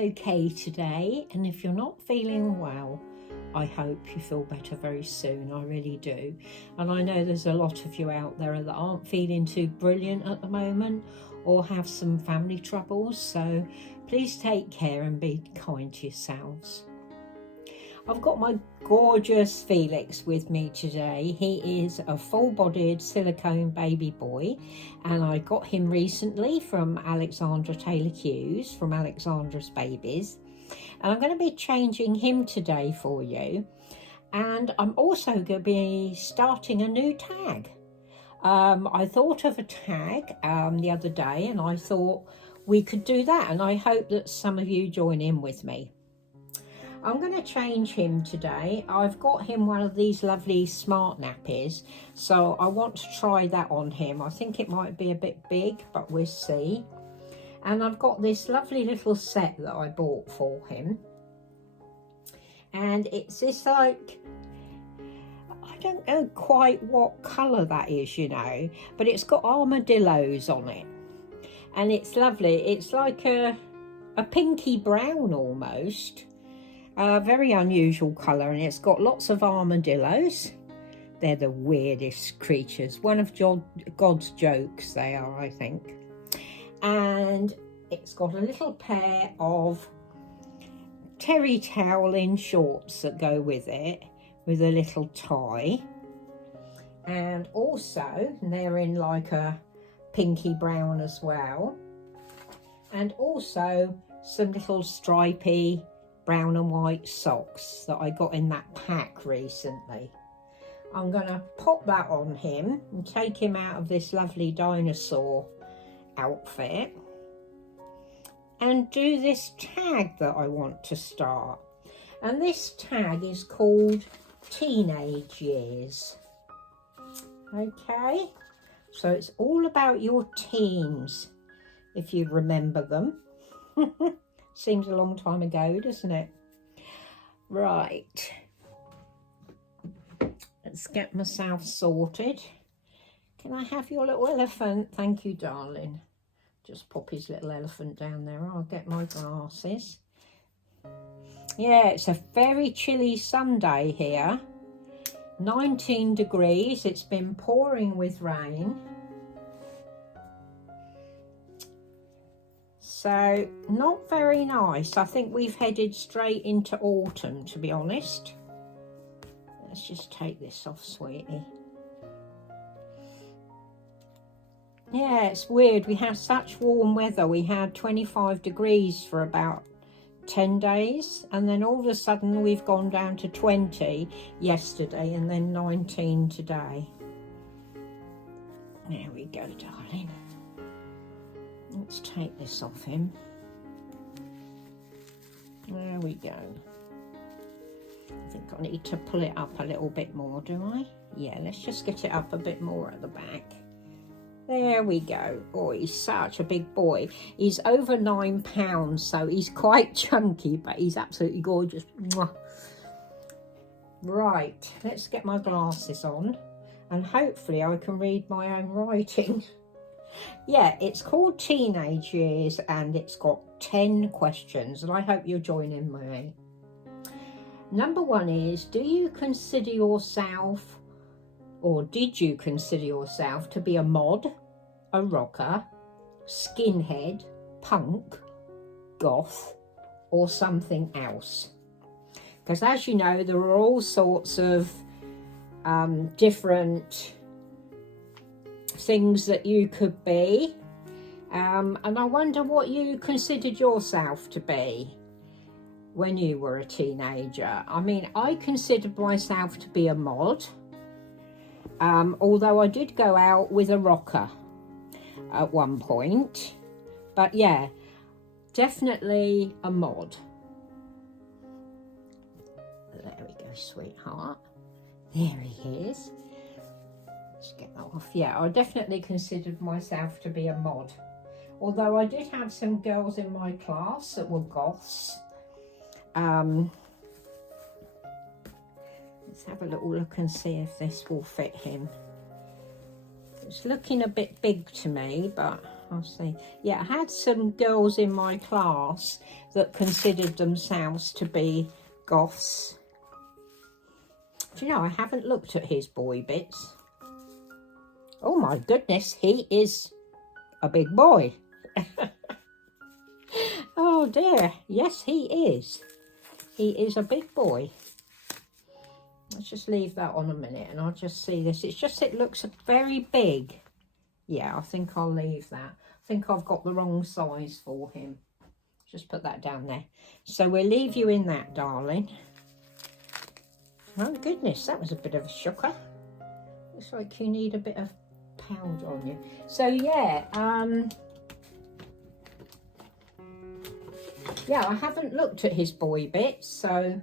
okay today, and if you're not feeling well, I hope you feel better very soon. I really do. And I know there's a lot of you out there that aren't feeling too brilliant at the moment or have some family troubles, so please take care and be kind to yourselves. I've got my gorgeous Felix with me today. He is a full-bodied silicone baby boy, and I got him recently from Alexandra Taylor Hughes from Suzanne'sBabies, and I'm going to be changing him today for you. And I'm also going to be starting a new tag. I thought of a tag the other day, and I thought we could do that, and I hope that some of you join in with me. I'm going to change him today. I've got him one of these lovely smart nappies, so I want to try that on him. I think it might be a bit big, but we'll see. And I've got this lovely little set that I bought for him. And it's this, like, I don't know quite what colour that is, you know, but it's got armadillos on it. And it's lovely. It's like a pinky brown almost. Very unusual colour, and it's got lots of armadillos. They're the weirdest creatures. One of God's jokes they are, I think. And it's got a little pair of terry toweling shorts that go with it, with a little tie. And also, they're in like a pinky brown as well. And also some little stripy brown and white socks that I got in that pack recently. I'm going to pop that on him and take him out of this lovely dinosaur outfit and do this tag that I want to start. And this tag is called Teenage Years. Okay, so it's all about your teens, if you remember them. Seems a long time ago, doesn't it? Right. Let's get myself sorted. Can I have your little elephant? Thank you, darling. Just pop his little elephant down there. I'll get my glasses. Yeah, it's a very chilly Sunday here. 19 degrees. It's been pouring with rain. So, not very nice. I think we've headed straight into autumn, to be honest. Let's just take this off, sweetie. Yeah, it's weird. We had such warm weather. We had 25 degrees for about 10 days. And then all of a sudden, we've gone down to 20 yesterday and then 19 today. There we go, darling. Let's take this off him. There we go. I think I need to pull it up a little bit more, do I? Yeah, let's just get it up a bit more at the back. There we go. Oh, he's such a big boy. He's over 9 pounds, so he's quite chunky, but he's absolutely gorgeous. Mwah. Right, let's get my glasses on, and hopefully I can read my own writing. Yeah, it's called Teenage Years, and it's got 10 questions, and I hope you'll join in with me. Number 1 is, do you consider yourself, or did you consider yourself to be a mod, a rocker, skinhead, punk, goth, or something else? Because as you know, there are all sorts of different things that you could be, and I wonder what you considered yourself to be when you were a teenager. I mean, I considered myself to be a mod, although I did go out with a rocker at one point, but yeah, definitely a mod. There we go, sweetheart. There he is. Let's get that off. Yeah, I definitely considered myself to be a mod. Although I did have some girls in my class that were goths. Let's have a little look and see if this will fit him. It's looking a bit big to me, but I'll see. Yeah, I had some girls in my class that considered themselves to be goths. Do you know, I haven't looked at his boy bits. Oh my goodness, he is a big boy. Oh dear, yes he is. He is a big boy. Let's just leave that on a minute and I'll just see this. It's just, it looks very big. Yeah, I think I'll leave that. I think I've got the wrong size for him. Just put that down there. So we'll leave you in that, darling. Oh goodness, that was a bit of a shocker. Looks like you need a bit of powder on you. So yeah, yeah, I haven't looked at his boy bits, so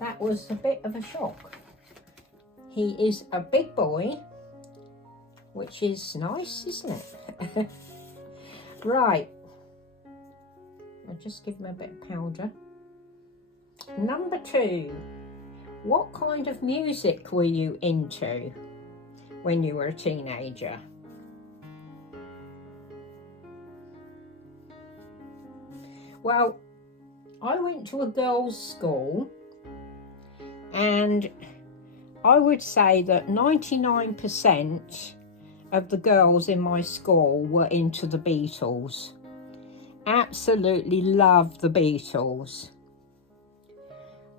that was a bit of a shock. He is a big boy, which is nice, isn't it? Right, I'll just give him a bit of powder. Number 2, what kind of music were you into when you were a teenager? Well, I went to a girls' school, and I would say that 99% of the girls in my school were into the Beatles. Absolutely love the Beatles.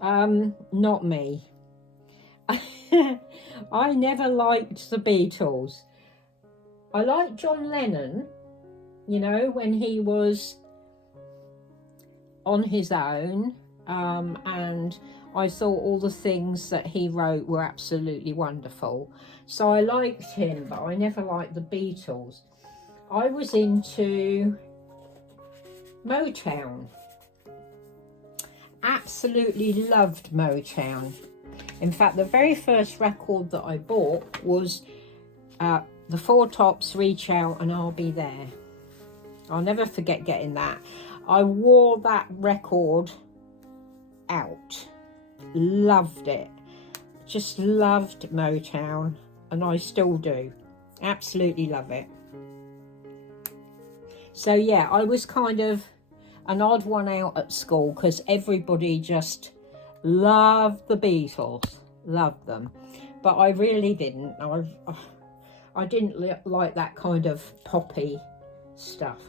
Not me. I never liked the Beatles. I liked John Lennon, you know, when he was on his own, and I thought all the things that he wrote were absolutely wonderful. So I liked him, but I never liked the Beatles. I was into Motown. Absolutely loved Motown. In fact, the very first record that I bought was the Four Tops, Reach Out and I'll Be There. I'll never forget getting that. I wore that record out. Loved it. Just loved Motown, and I still do. Absolutely love it. So yeah, I was kind of an odd one out at school because everybody just loved the Beatles. Loved them. But I really didn't. I didn't like that kind of poppy stuff.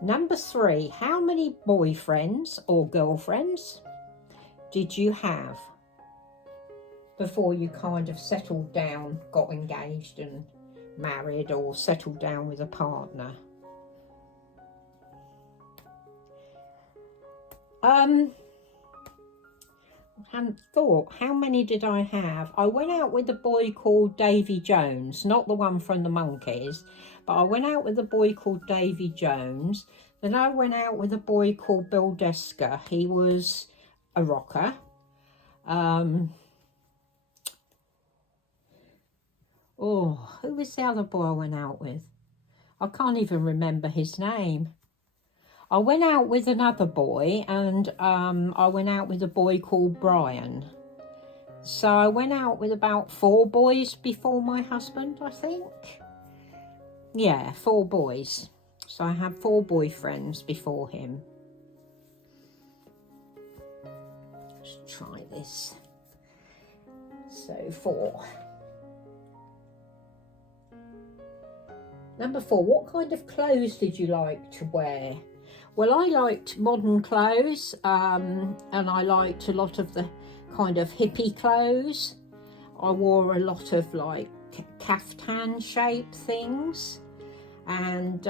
Number 3, how many boyfriends or girlfriends did you have before you kind of settled down, got engaged and married, or settled down with a partner? I hadn't thought. How many did I have? I went out with a boy called Davy Jones, not the one from the Monkees, but I went out with a boy called Davy Jones. Then I went out with a boy called Bill Desker. He was a rocker. Oh, who was the other boy I went out with? I can't even remember his name. I went out with another boy, and I went out with a boy called Brian. So I went out with about 4 boys before my husband, I think. Yeah, 4 boys. So I had 4 boyfriends before him. Let's try this. So 4. Number 4, what kind of clothes did you like to wear? Well, I liked modern clothes, and I liked a lot of the kind of hippie clothes. I wore a lot of like caftan shaped things, and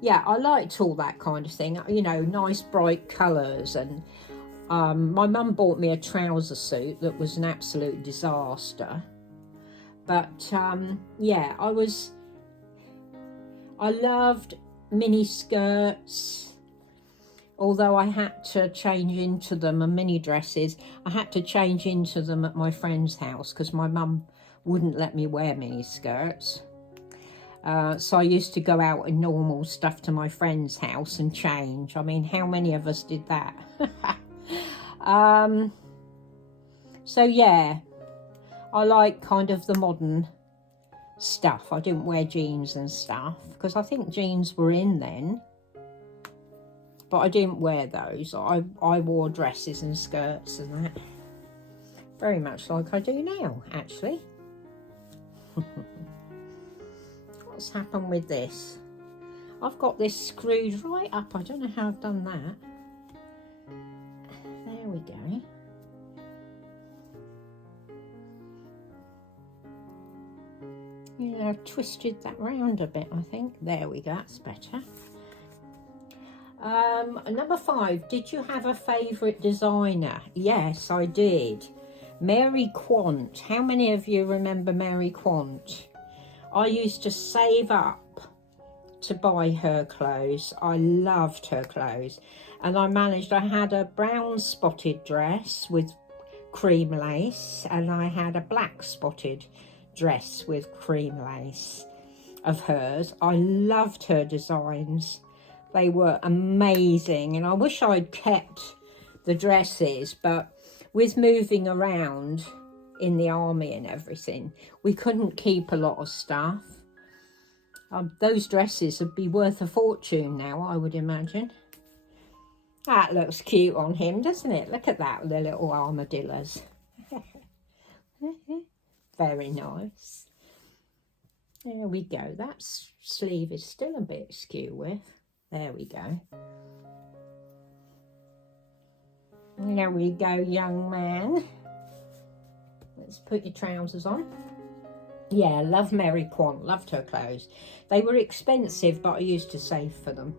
yeah, I liked all that kind of thing, you know, nice bright colours. And my mum bought me a trouser suit that was an absolute disaster, but yeah, I loved mini skirts, although I had to change into them, and mini dresses. I had to change into them at my friend's house because my mum wouldn't let me wear mini skirts. So I used to go out in normal stuff to my friend's house and change. I mean, how many of us did that? So yeah, I like kind of the modern stuff. I didn't wear jeans and stuff because I think jeans were in then. But I didn't wear those. I wore dresses and skirts and that. Very much like I do now, actually. What's happened with this? I've got this screwed right up. I don't know how I've done that. There we go. Yeah, I've twisted that round a bit, I think. There we go, that's better. Number 5, did you have a favourite designer? Yes, I did. Mary Quant. How many of you remember Mary Quant? I used to save up to buy her clothes. I loved her clothes. And I had a brown spotted dress with cream lace, and I had a black spotted dress with cream lace of hers. I loved her designs. They were amazing, and I wish I'd kept the dresses, but with moving around in the army and everything, we couldn't keep a lot of stuff. Those dresses would be worth a fortune now, I would imagine. That looks cute on him, doesn't it? Look at that, the little armadillos. Very nice. There we go. That sleeve is still a bit skew with. There we go. There we go, young man. Let's put your trousers on. Yeah, love Mary Quant. Loved her clothes. They were expensive, but I used to save for them.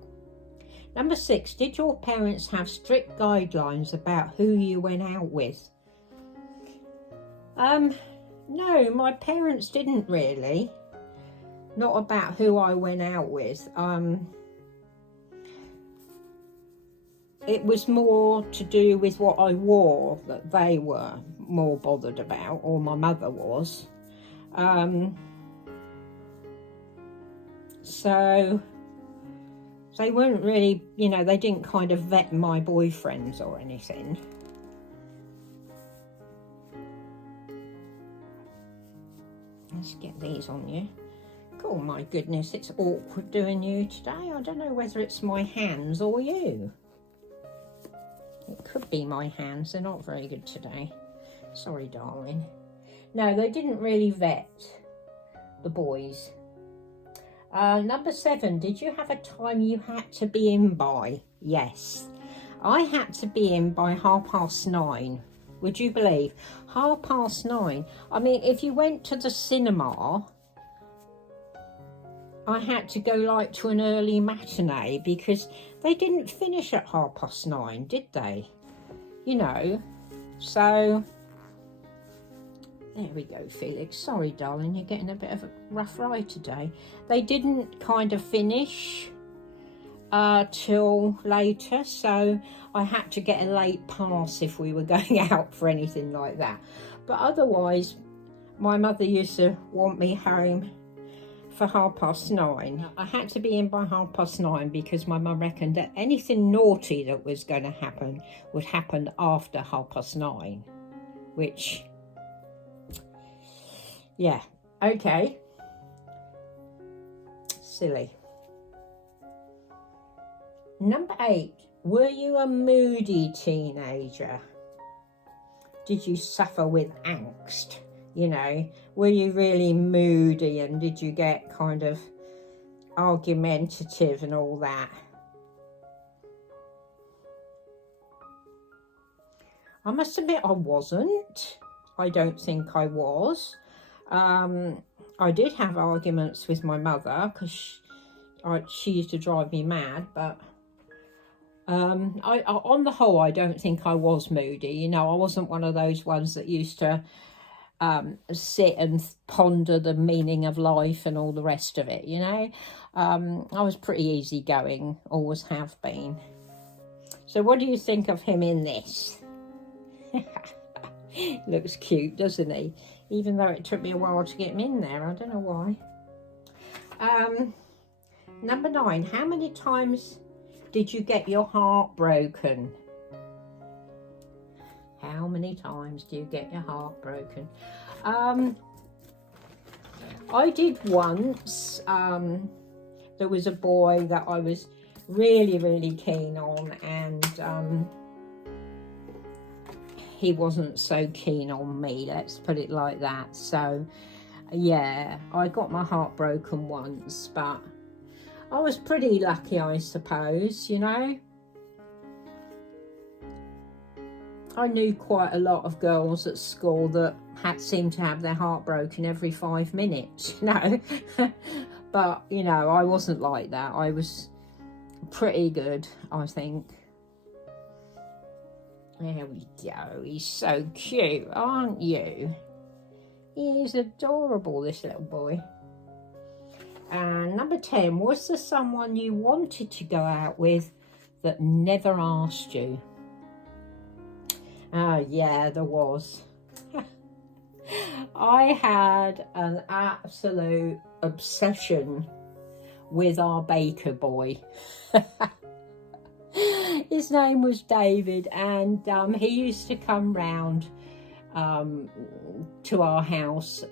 Number 6, did your parents have strict guidelines about who you went out with? No, my parents didn't really. Not about who I went out with. It was more to do with what I wore that they were more bothered about, or my mother was. So they weren't really, you know, they didn't kind of vet my boyfriends or anything. Let's get these on you. Oh my goodness, it's awkward doing you today. I don't know whether it's my hands or you. It could be my hands. They're not very good today. Sorry, darling. No, they didn't really vet the boys. Number 7, did you have a time you had to be in by? Yes. I had to be in by 9:30. Would you believe? 9:30. I mean, if you went to the cinema, I had to go like to an early matinee because they didn't finish at 9:30, did they? You know, so there we go, Felix. Sorry, darling, you're getting a bit of a rough ride today. They didn't kind of finish till later, so I had to get a late pass if we were going out for anything like that. But otherwise, my mother used to want me home for 9:30. I had to be in by 9:30 because my mum reckoned that anything naughty that was going to happen would happen after 9:30, which, yeah, okay, silly. Number 8, were you a moody teenager? Did you suffer with angst? You know, were you really moody, and did you get kind of argumentative and all that? I must admit I wasn't. I don't think I was. I did have arguments with my mother because she used to drive me mad, but on the whole, I don't think I was moody. You know, I wasn't one of those ones that used to sit and ponder the meaning of life and all the rest of it, you know. I was pretty easygoing, always have been. So what do you think of him in this? Looks cute, doesn't he? Even though it took me a while to get him in there, I don't know why. Number 9, how many times did you get your heart broken? How many times do you get your heart broken? I did once. There was a boy that I was really keen on, and he wasn't so keen on me, let's put it like that. So yeah, I got my heart broken once, but I was pretty lucky, I suppose, you know. I knew quite a lot of girls at school that seemed to have their heart broken every 5 minutes, you know. But, you know, I wasn't like that. I was pretty good, I think. There we go. He's so cute, aren't you? He's adorable, this little boy. And number 10, was there someone you wanted to go out with that never asked you? Oh, yeah, there was. I had an absolute obsession with our baker boy. His name was David, and he used to come round to our house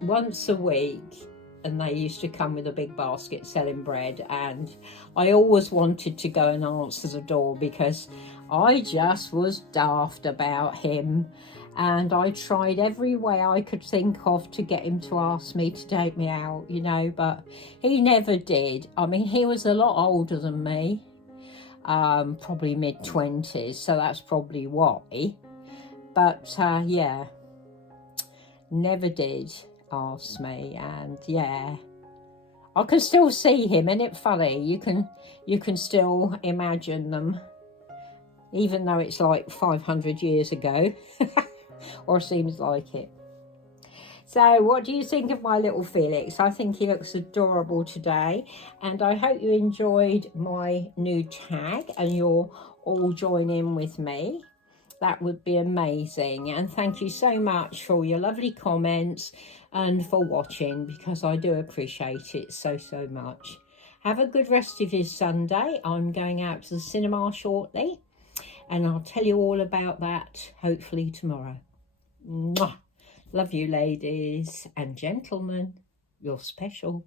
once a week, and they used to come with a big basket selling bread, and I always wanted to go and answer the door because I just was daft about him, and I tried every way I could think of to get him to ask me to take me out, you know, but he never did. I mean, he was a lot older than me, probably mid-20s, so that's probably why. But yeah, never did ask me. And yeah, I can still see him. Isn't it funny? You can still imagine them, even though it's like 500 years ago. Or seems like it. So what do you think of my little Felix? I think he looks adorable today, and I hope you enjoyed my new tag and you'll all join in with me. That would be amazing. And thank you so much for all your lovely comments and for watching, because I do appreciate it so much. Have a good rest of your Sunday. I'm going out to the cinema shortly, and I'll tell you all about that hopefully tomorrow. Mwah. Love you, ladies and gentlemen. You're special.